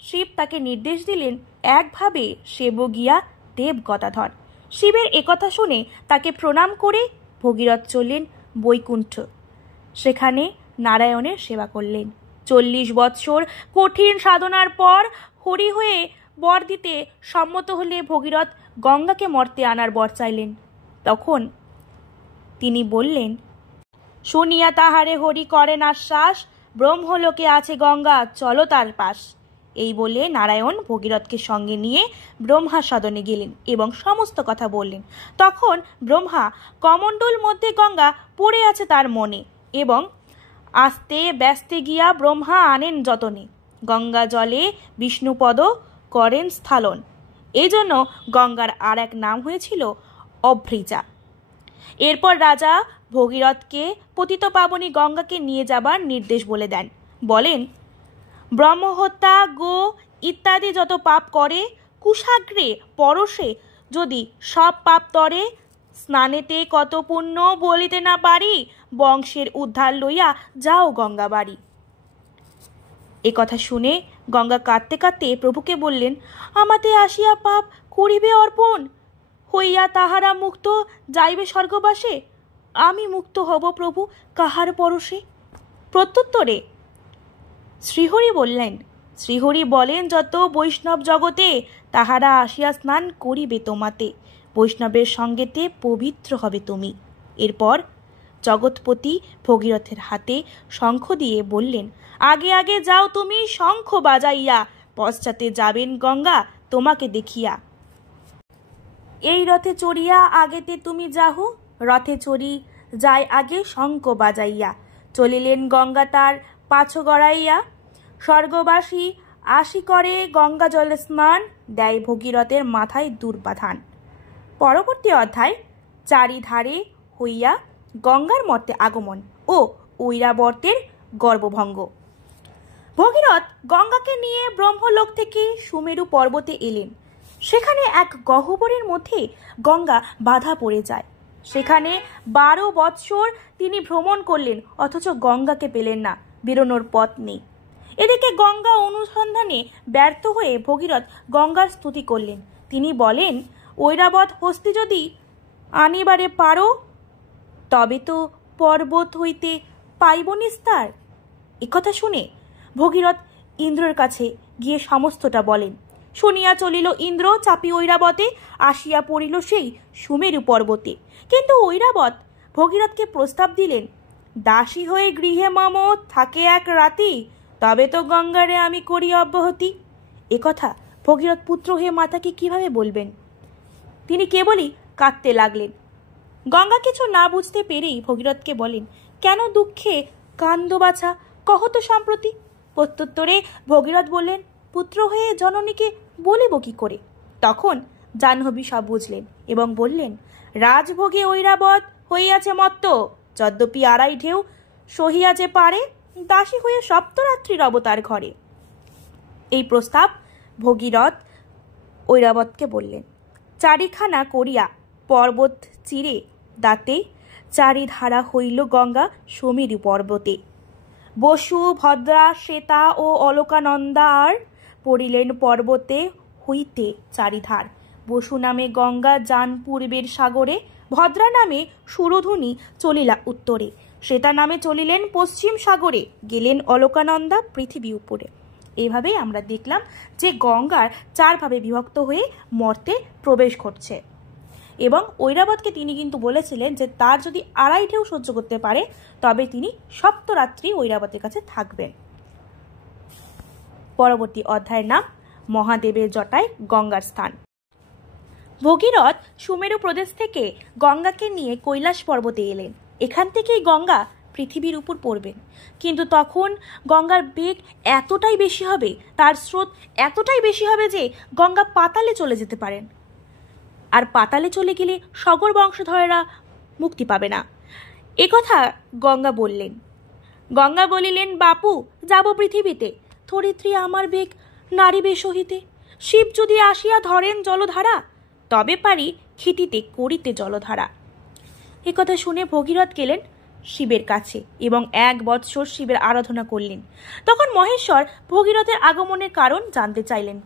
শিব তাকে নির্দেশ দিলেন একভাবে সেব গিয়া দেব গদাধর। শিবের একথা শুনে তাকে প্রণাম করে ভগীরথ চললেন বৈকুণ্ঠ। সেখানে নারায়ণের সেবা করলেন। 40 বৎসর কঠিন সাধনার পর হরি হয়ে বর দিতে সম্মত হলে ভগীরথ গঙ্গাকে মর্তে আনার বর চাইলেন। তখন তিনি বললেন, শুনিয়া তাহারে হরি করেন আশ্বাস, ব্রহ্মলোকে আছে গঙ্গা চলো তার পাশ। এই বলে নারায়ণ ভগীরথকে সঙ্গে নিয়ে ব্রহ্মা সদনে গেলেন এবং সমস্ত কথা বললেন। তখন ব্রহ্মা কমণ্ডল মধ্যে গঙ্গা পড়ে আছে তার মনে এবং আস্তে ব্যস্তে গিয়া ব্রহ্মা আনেন যতনে। গঙ্গা জলে বিষ্ণুপদ করেন স্থলন। এই জন্য গঙ্গার আর এক নাম হয়েছিল অভ্রিজা। এরপর রাজা ভগীরথকে পতিত পাবনী গঙ্গাকে নিয়ে যাবার নির্দেশ বলে দেন। বলেন, ব্রহ্মহত্যা, গো ইত্যাদি যত পাপ করে, কুশাগ্রে পরশে যদি সব পাপ তরে, স্নানেতে কত পুণ্য বলিতে না পারি, বংশের উদ্ধার লইয়া যাও গঙ্গা বাড়ি। এ কথা শুনে গঙ্গা কাঁদতে কাঁদতে প্রভুকে বললেন, আমাতে আসিয়া পাপ করিবে অর্পণ, হইয়া তাহারা মুক্ত যাইবে স্বর্গবাসে। আমি মুক্ত হব প্রভু কাহার পরশে? প্রত্যুত্তরে শ্রীহরি বললেন, শ্রীহরি বলেন, যত বৈষ্ণব জগতে তাহারা আসিয়া স্নান করিবে তোমাতে, বৈষ্ণবের সঙ্গেতে পবিত্র হবে তুমি। এরপর জগৎপতি ভগীরথের হাতে শঙ্খ দিয়ে বললেন, আগে আগে যাও তুমি শঙ্খ বাজাইয়া, পশ্চাতে যাবেন গঙ্গা তোমাকে দেখিয়া। এই রথে চড়িয়া আগেতে তুমি যাহো, রথে চড়ি যায় আগে শঙ্খ বাজাইয়া, চলিলেন গঙ্গা তার পাছ গড়াইয়া। স্বর্গবাসী আসি করে গঙ্গা জলে স্নান, দেয় ভগীরথের মাথায় দুর্বাধান। পরবর্তী অধ্যায় চারিধারে হইয়া গঙ্গার মর্তে আগমন ও ঐরাবতের গর্ভভঙ্গ। ভগীরথ গঙ্গাকে নিয়ে ব্রহ্মলোক থেকে সুমেরু পর্বতে এলেন। সেখানে এক গহ্বরের মধ্যে গঙ্গা বাধা পড়ে যায়। সেখানে 12 বৎসর তিনি ভ্রমণ করলেন, অথচ গঙ্গাকে পেলেন না, বেরোনোর পথ নেই। এদিকে গঙ্গা অনুসন্ধানে ব্যর্থ হয়ে ভগীরথ গঙ্গার স্তুতি করলেন। তিনি বলেন, ঐরাবত হস্তি যদি আনিবারে পারো, তবে তো পর্বত হইতে পাইব নিস্তার। একথা শুনে ভগীরথ ইন্দ্রের কাছে গিয়ে সমস্তটা বলেন। শুনিয়া চলিল ইন্দ্র চাপি ঐরাবতে, আসিয়া পড়িল সেই সুমেরু পর্বতে। কিন্তু ঐরাবত ভগীরথকে প্রস্তাব দিলেন, দাসী হয়ে গৃহে মম থাকে এক রাতি, তবে তো গঙ্গারে আমি করি অব্যাহতি। একথা ভগীরথ পুত্র হয়ে মাতাকে কিভাবে বলবেন? তিনি কেবলই কাঁদতে লাগলেন। গঙ্গা কিছু না বুঝতে পেরেই ভগীরথকে বলেন, কেন দুঃখে কান্দ বাছা, কহ তো সম্প্রতি। প্রত্যুত্তরে ভগীরথ বললেন, পুত্র হয়ে জননীকে বলিব কি করে? তখন জাহ্নবী সব বুঝলেন এবং বললেন, রাজভোগে ঐরাবত হইয়াছে মত্ত, যদ্যপি আড়াই ঢেউ সহিয়া যে পারে, দাসী হয়ে সপ্তরাত্রির অবতার ঘরে। এই প্রস্তাব ভগীরথ ঐরাবতকে বললেন। চারিখানা করিয়া পর্বত চিরে দাঁতে চারিধারা হইল গঙ্গা সমীর পর্বতে। বসু, ভদ্রা, শ্বেতা ও অলকানন্দা আর পড়িলেন পর্বতে হইতে চারিধার। বসু নামে গঙ্গা যান পূর্বের সাগরে, ভদ্রা নামে সুরধুনী চলিলা উত্তরে, শ্বেতা নামে চলিলেন পশ্চিম সাগরে, গেলেন অলকানন্দা পৃথিবী উপরে। এইভাবেই আমরা দেখলাম যে গঙ্গার চারভাবে বিভক্ত হয়ে মর্তে প্রবেশ ঘটছে এবং ঐরাবতকে তিনি কিন্তু বলেছিলেন যে তার যদি আড়াই ঢেউ সহ্য করতে পারে তবে তিনি সপ্তরাত্রি ঐরাবতের কাছে থাকবেন। পরবর্তী অধ্যায়ের নাম মহাদেবের জটায় গঙ্গার স্থান। ভগীরথ সুমেরু প্রদেশ থেকে গঙ্গাকে নিয়ে কৈলাস পর্বতে এলেন। এখান থেকেই গঙ্গা পৃথিবীর উপর পড়বেন, কিন্তু তখন গঙ্গার বেগ এতটাই বেশি হবে, তার স্রোত এতটাই বেশি হবে যে গঙ্গা পাতালে চলে যেতে পারেন, আর পাতালে চলে গেলে সগর বংশধরেরা মুক্তি পাবে না। একথা গঙ্গা বললেন। গঙ্গা বলিলেন, বাপু, যাব পৃথিবীতে, ধরিত্রী আমার বেগ নারিবে সহিতে। শিব যদি আসিয়া ধরেন জলধারা, তবে পারি ক্ষিতিতে করিতে জলধারা। একথা শুনে ভগীরথ গেলেন শিবের কাছে এবং 1 বৎসর শিবের আরাধনা করলেন। তখন মহেশ্বর ভগীরথের আগমনের কারণ জানতে চাইলেন।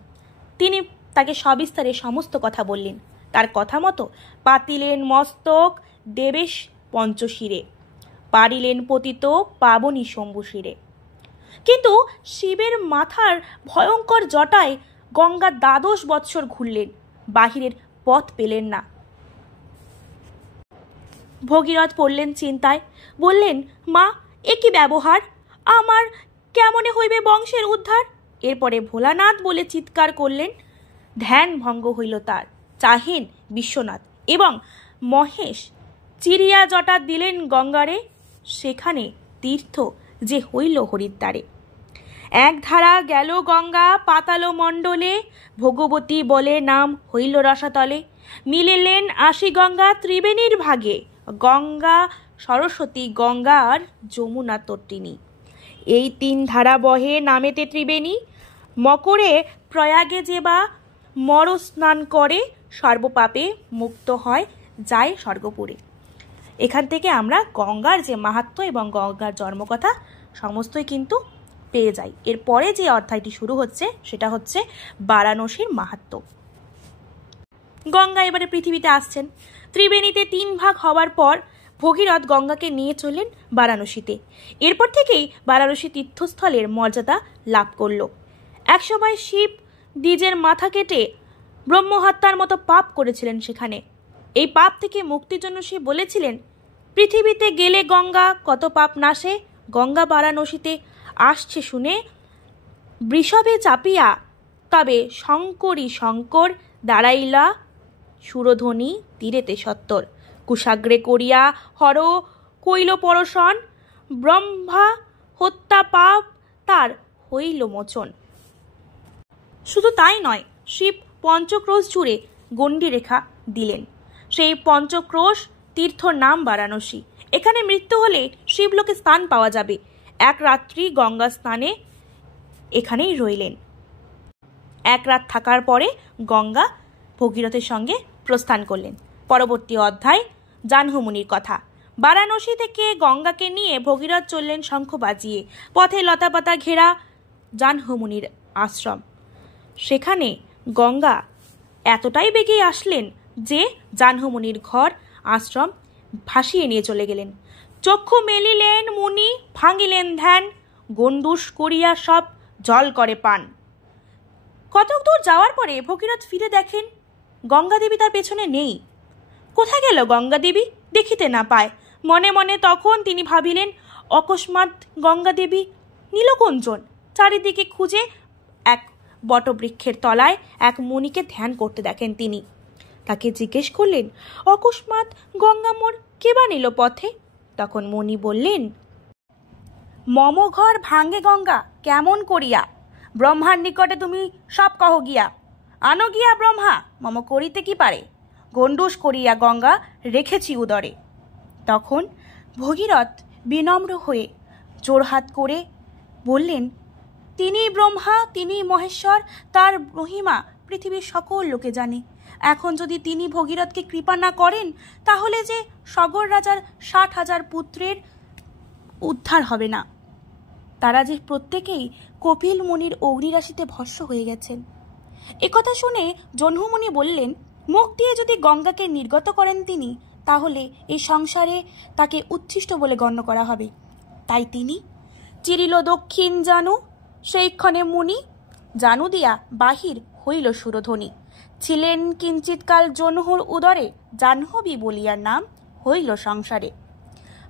তিনি তাকে সবিস্তারে সমস্ত কথা বললেন। তার কথা মতো পাতিলেন মস্তক দেবেশ পঞ্চশিরে, পারিলেন পতিত পাবনী শম্ভুশিরে। কিন্তু শিবের মাথার ভয়ঙ্কর জটায় গঙ্গা 12 বৎসর ঘুরলেন, বাহিরের পথ পেলেন না। ভগীরথ পড়লেন চিন্তায়, বললেন, মা, এ কি ব্যবহার, আমার কেমনে হইবে বংশের উদ্ধার? এরপরে ভোলানাথ বলে চিৎকার করলেন। ধ্যান ভঙ্গ হইল তার, চাহেন বিশ্বনাথ এবং মহেশ চিরিয়া জটা দিলেন গঙ্গারে, সেখানে তীর্থ যে হইল হরিদ্বারে। এক ধারা গেল গঙ্গা পাতাল মণ্ডলে, ভগবতী বলে নাম হইল রসাতলে। মিলিলেন আশি গঙ্গা ত্রিবেণীর ভাগে, গঙ্গা সরস্বতী গঙ্গা আর যমুনা তটিনী। এই 3 ধারা বহে নামেতে ত্রিবেণী, মকরে প্রয়াগে যেবা মর স্নান করে, সর্বপাপে মুক্ত হয় যায় স্বর্গপুরে। এখান থেকে আমরা গঙ্গার যে মাহাত্ম্য এবং গঙ্গার জন্মকথা সমস্তই কিন্তু পেয়ে যাই। এরপরে যে অধ্যায়টি শুরু হচ্ছে সেটা হচ্ছে বারাণসীর মাহাত্ম্য। গঙ্গা এবারে পৃথিবীতে আসছেন। ত্রিবেণীতে 3 ভাগ হওয়ার পর ভগীরথ গঙ্গাকে নিয়ে চললেন বারাণসীতে। এরপর থেকেই বারাণসী তীর্থস্থলের মর্যাদা লাভ করল। একসময় শিব দ্বিজের মাথা কেটে ব্রহ্মহত্যার মতো পাপ করেছিলেন সেখানে। এই পাপ থেকে মুক্তির জন্য শিব বলেছিলেন, পৃথিবীতে গেলে গঙ্গা কত পাপ নাশে, গঙ্গা বারাণসীতে আসছে শুনে বৃষভে চাপিয়া, তবে শঙ্করী শঙ্কর দাঁড়াইলা সুরধ্বনি তীরেতে সত্তর। কুশাগ্রে করিয়া হর কইল পরশন, ব্রহ্মা হত্যা পাপ তার হইল মোচন। শুধু তাই নয়, শিব পঞ্চক্রোশ জুড়ে গণ্ডি রেখা দিলেন। সেই পঞ্চক্রোশ তীর্থর নাম বারাণসী। এখানে মৃত্যু হলে শিবলোকে স্থান পাওয়া যাবে। 1 রাত্রি গঙ্গা স্নানে এখানেই রইলেন। 1 রাত থাকার পরে গঙ্গা ভগীরথের সঙ্গে প্রস্থান করলেন। পরবর্তী অধ্যায় জাহ্নমুনির কথা। বারাণসী থেকে গঙ্গাকে নিয়ে ভগীরথ চললেন শঙ্খ বাজিয়ে। পথে লতাপাতা ঘেরা জাহ্নমুনির আশ্রম। সেখানে গঙ্গা এতটাই বেগে আসলেন যে জাহ্নমুনির ঘর আশ্রম ভাসিয়ে নিয়ে চলে গেলেন। চক্ষু মেলিলেন মুনি, ভাঙিলেন ধ্যান, গণ্ডুষ করিয়া সব জল করে পান। কতক দূর যাওয়ার পরে ভগীরথ ফিরে দেখেন গঙ্গা দেবী তার পেছনে নেই। কোথায় গেল গঙ্গা দেবী, দেখিতে না পায়। মনে মনে তখন তিনি ভাবিলেন, অকস্মাৎ গঙ্গা দেবী নীলকঞ্চন। চারিদিকে খুঁজে এক বটবৃক্ষের তলায় এক মুনিকে ধ্যান করতে দেখেন তিনি। তাকে জিজ্ঞেস করলেন, অকস্মাৎ গঙ্গা মোর কেবা নিল পথে? তখন মুনি বললেন, মম ঘর ভাঙ্গে গঙ্গা কেমন করিয়া, ব্রহ্মার নিকটে তুমি সব কহ গিয়া। আনো গিয়া ব্রহ্মা মম করিতে কি পারে, গণ্ডুষ করিয়া গঙ্গা রেখেছি উদরে। তখন ভগীরথ বিনম্র হয়ে জোড়হাত করে বললেন, তিনি ব্রহ্মা, তিনি মহেশ্বর, তার মহিমা পৃথিবীর সকল লোকে জানে। এখন যদি তিনি ভগীরথকে কৃপা না করেন, তাহলে যে সগর রাজার 60,000 পুত্রের উদ্ধার হবে না। তারা যে প্রত্যেকেই কপিল মুনির অগ্নিরাশিতে ভস্ম হয়ে গেছেন। একথা শুনে জহ্নমুনি বললেন, মুখ দিয়ে যদি গঙ্গাকে নির্গত করেন তিনি, তাহলে এই সংসারে তাকে উচ্ছিষ্ট বলে গণ্য করা হবে। তাই তিনি চিরিল দক্ষিণ জানু, সেইক্ষণে মুনি জানু দিয়া বাহির হইল সুরধ্বনি। ছিলেন কিঞ্চিৎকাল জহ্নর উদরে, জাহ্নবী বলিয়ার নাম হইল সংসারে।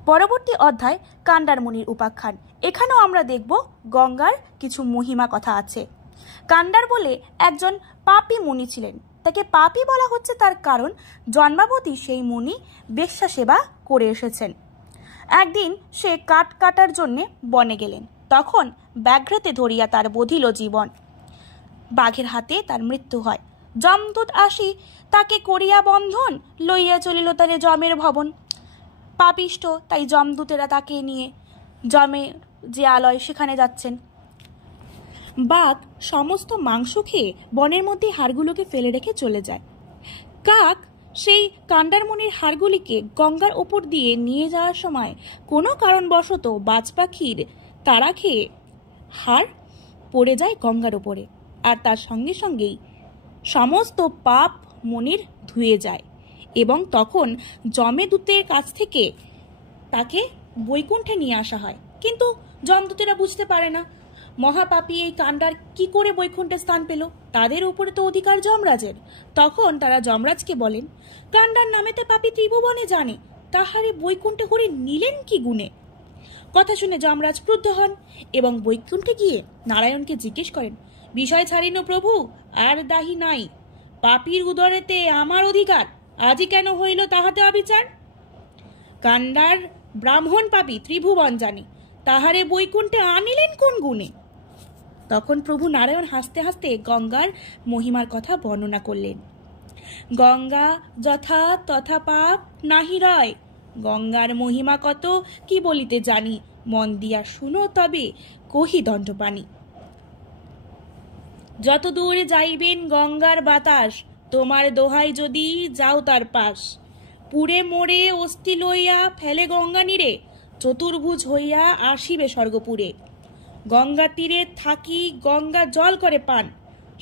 পরবর্তী অধ্যায় কান্ডার মুনির উপাখ্যান। এখানেও আমরা দেখব গঙ্গার কিছু মহিমা কথা আছে। কান্ডার বলে একজন পাপী মুনি ছিলেন। তাকে পাপী বলা হচ্ছে তার কারণ জন্মাবতী সেই মুনি বেশ্যা সেবা করে এসেছেন। একদিন সে কাঠ কাটার জন্যে বনে গেলেন। তখন ব্যাঘ্রতে ধরিয়া তার বধিল জীবন। বাঘের হাতে তার মৃত্যু হয়। যমদূত আসি তাকে করিয়া বন্ধন, লইয়া চলিল তারে যমের ভবন। পাপিষ্ট, তাই যমদূতেরা তাকে নিয়ে যমের যে আলয় সেখানে যাচ্ছেন। বাঘ সমস্ত মাংস খেয়ে বনের মধ্যে হাড়গুলোকে ফেলে রেখে চলে যায়। কাক সেই কান্ডারমুনির হাড়গুলিকে গঙ্গার ওপর দিয়ে নিয়ে যাওয়ার সময় কোনো কারণবশত বাজ পাখির তাড়া খেয়ে হাড় পড়ে যায় গঙ্গার ওপরে, আর তার সঙ্গে সঙ্গেই সমস্ত পাপ মুনির ধুয়ে যায় এবং তখন যমদূতের কাছ থেকে তাকে বৈকুণ্ঠে নিয়ে আসা হয়। কিন্তু যমদূতেরা বুঝতে পারে না মহাপাপী এই কান্ডার কি করে বৈকুণ্ঠে স্থান পেল, তাদের উপরে তো অধিকার যমরাজের। তখন তারা যমরাজকে বলেন, কান্ডার নামেতে পাপী ত্রিভুবনে জানে, তাহারে বৈকুণ্ঠে হরি নিলেন কি গুণে। কথা শুনে যমরাজ ক্রুদ্ধ হন এবং বৈকুণ্ঠে গিয়ে নারায়ণকে জিজ্ঞেস করেন, বিষয় ছাড়িন প্রভু, আর দাহি নাই, পাপীর উদরেতে আমার অধিকার, আজই কেন হইল তাহাতে অবিচার। কান্ডার ব্রাহ্মণ পাপী ত্রিভুবন জানে, তাহারে বৈকুণ্ঠে আনিলেন কোন গুণে। তখন প্রভু নারায়ণ হাসতে হাসতে গঙ্গার মহিমার কথা বর্ণনা করলেন। গঙ্গা যথা তথা পাপ নাহি রয়, গঙ্গার মহিমা কত কি বলিতে জানি, মন দিয়া শুনো তবে কহি দণ্ডপানি। যত দূর যাইবেন গঙ্গার বাতাস, তোমার দোহাই যদি যাও তার পাশ। পুরে মোড়ে অস্থি লইয়া ফেলে গঙ্গা নীরে, চতুর্ভুজ হইয়া আসিবে স্বর্গপুরে। গঙ্গা তীরে থাকি গঙ্গা জল করে পান,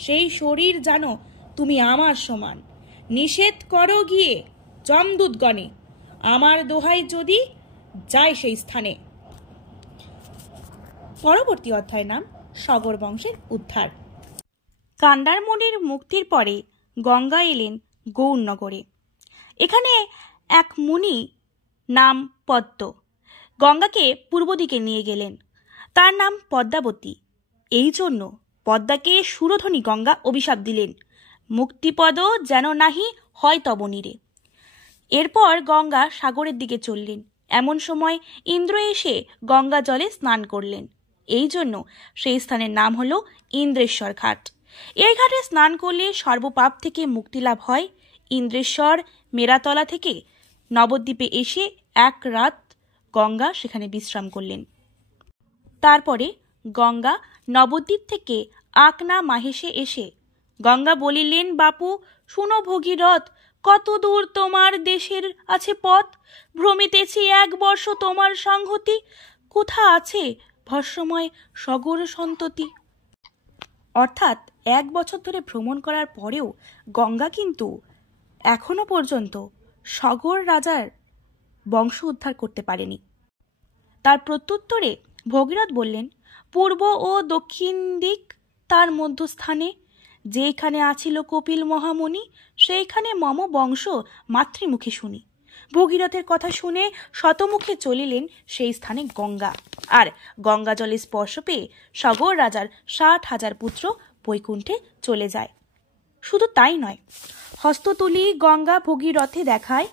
সেই শরীর জানো তুমি আমার সমান। নিষেধ করো গিয়ে যমদূতগণে, আমার দোহাই যদি যায় সেই স্থানে। পরবর্তী অধ্যায় নাম সগর বংশের উদ্ধার। কান্ডার মুনির মুক্তির পরে গঙ্গা এলেন গৌরনগরে। এখানে এক মুনি নাম পদ্ম গঙ্গাকে পূর্ব দিকে নিয়ে গেলেন। তার নাম পদ্মাবতী, এই জন্য পদ্মাকে সুরধ্বনি গঙ্গা অভিশাপ দিলেন, মুক্তিপদ যেন নাহি হয় তব নীরে। এরপর গঙ্গা সাগরের দিকে চললেন। এমন সময় ইন্দ্র এসে গঙ্গা জলে স্নান করলেন। এই জন্য সেই স্থানের নাম হলো ইন্দ্রেশ্বর ঘাট। এই ঘাটে স্নান করলে সর্বপাপ থেকে মুক্তি লাভ হয়। ইন্দ্রেশ্বর মেরাতলা থেকে নবদ্বীপে এসে এক রাত গঙ্গা সেখানে বিশ্রাম করলেন। তারপরে গঙ্গা নবদ্বীপ থেকে আকনা মাহেশে এসে গঙ্গা বলিলেন, বাপু শুনো ভগীরথ, কত দূর তোমার দেশের আছে পথ, ভ্রমিতেছি 1 বর্ষ তোমার সংহতি, কোথা আছে ভস্মময় সগর সন্ততি। অর্থাৎ 1 বছর ধরে ভ্রমণ করার পরেও গঙ্গা কিন্তু এখনো পর্যন্ত সগর রাজার বংশ উদ্ধার করতে পারেনি। তার প্রত্যুত্তরে ভগীরথ বললেন, পূর্ব ও দক্ষিণ দিক তার মধ্যস্থানে যেখানে আছিল কপিল মহামুনি, সেইখানে মম বংশ মাতৃমুখে শুনি। ভগীরথের কথা শুনে শতমুখে চলিলেন সেই স্থানে গঙ্গা, আর গঙ্গা জলে স্পর্শ পেয়ে সগর রাজার 60,000 পুত্র বৈকুণ্ঠে চলে যায়। শুধু তাই নয়, হস্ত তুলি গঙ্গা ভগীরথে দেখায়,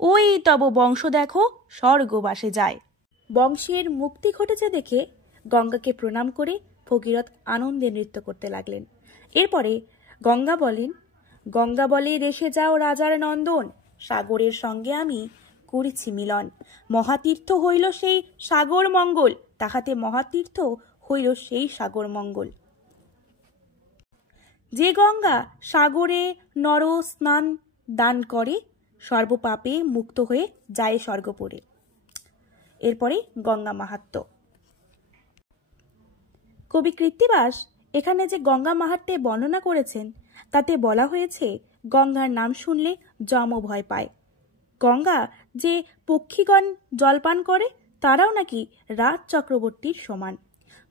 ওই তব বংশ দেখো স্বর্গবাসে যায়। বংশের মুক্তি ঘটেছে দেখে গঙ্গাকে প্রণাম করে ভগীরথ আনন্দে নৃত্য করতে লাগলেন। এরপরে গঙ্গা বলেন, গঙ্গা বলে রেখে যাও রাজার নন্দন, সাগরের সঙ্গে আমি করেছি মিলন। মহাতীর্থ হইল সেই সাগর মঙ্গল, তাহাতে মহাতীর্থ হইল সেই সাগর মঙ্গল। যে গঙ্গা সাগরে নর স্নান দান করে, সর্বপাপে মুক্ত হয়ে যায় স্বর্গপুরে। এরপরে গঙ্গা মাহাত্ম্য। কবি কৃত্তিবাস এখানে যে গঙ্গা মাহাত্ম্যে বর্ণনা করেছেন তাতে বলা হয়েছে গঙ্গার নাম শুনলে যম ভয় পায়। গঙ্গা যে পক্ষীগণ জলপান করে তারাও নাকি রাজ চক্রবর্তীর সমান।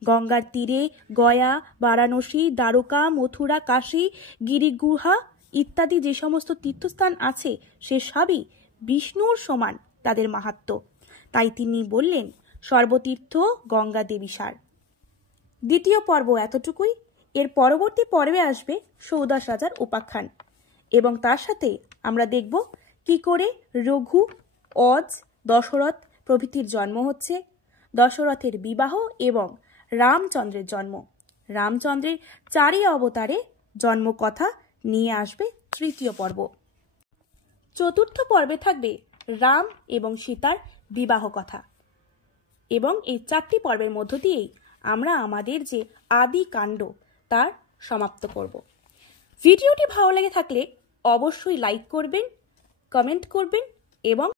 গঙ্গার তীরে গয়া, বারাণসী, দ্বারকা, মথুরা, কাশী, গিরিগুহা ইত্যাদি যে সমস্ত তীর্থস্থান আছে সে সবই বিষ্ণুর সমান তাদের মাহাত্ম্য। তাই তিনি বললেন সর্বতীর্থ গঙ্গা দেবী সার। দ্বিতীয় পর্ব এতটুকুই। এর পরবর্তী পর্বে আসবে সৌদাস রাজার উপাখ্যান এবং তার সাথে আমরা দেখব কি করে রঘু, অজ, দশরথ প্রভৃতির জন্ম হচ্ছে, দশরথের বিবাহ এবং রামচন্দ্রের জন্ম। রামচন্দ্রের 4 অবতারে জন্ম কথা নিয়ে আসবে তৃতীয় পর্ব। চতুর্থ পর্বে থাকবে রাম এবং সীতার বিবাহ কথা এবং এই 4টি পর্বের মধ্য দিয়েই আমরা আমাদের যে আদি কাণ্ড তার সমাপ্ত করব। ভিডিওটি ভালো লেগে থাকলে অবশ্যই লাইক করবেন, কমেন্ট করবেন এবং